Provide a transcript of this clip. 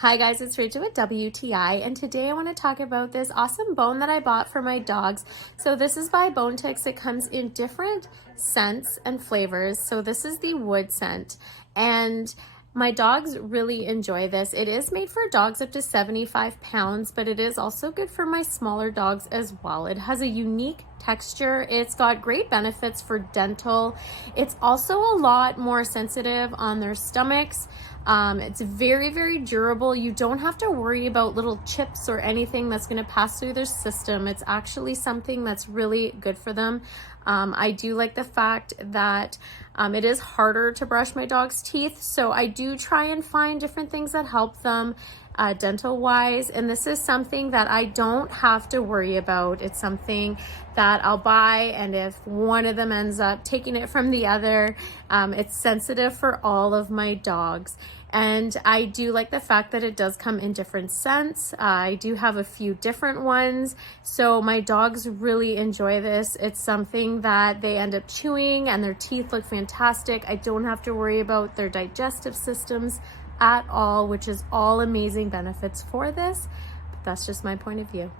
Hi guys, it's Rachel with WTI, and today I want to talk about this awesome bone that I bought for my dogs. So this is by Bonetics. It comes in different scents and flavors. So this is the wood scent, and my dogs really enjoy this. It is made for dogs up to 75 pounds, but it is also good for my smaller dogs as well. It has a unique texture. It's got great benefits for dental. It's also a lot more sensitive on their stomachs. It's very, very durable. You don't have to worry about little chips or anything that's going to pass through their system. It's actually something that's really good for them. I do like the fact that it is harder to brush my dog's teeth, so I do try and find different things that help them dental wise, and this is something that I don't have to worry about. It's something that I'll buy, and if one of them ends up taking it from the other, it's sensitive for all of my dogs. And I do like the fact that it does come in different scents. I do have a few different ones, so my dogs really enjoy this. It's something that they end up chewing and their teeth look fantastic. I don't have to worry about their digestive systems at all, which is all amazing benefits for this. But that's just my point of view.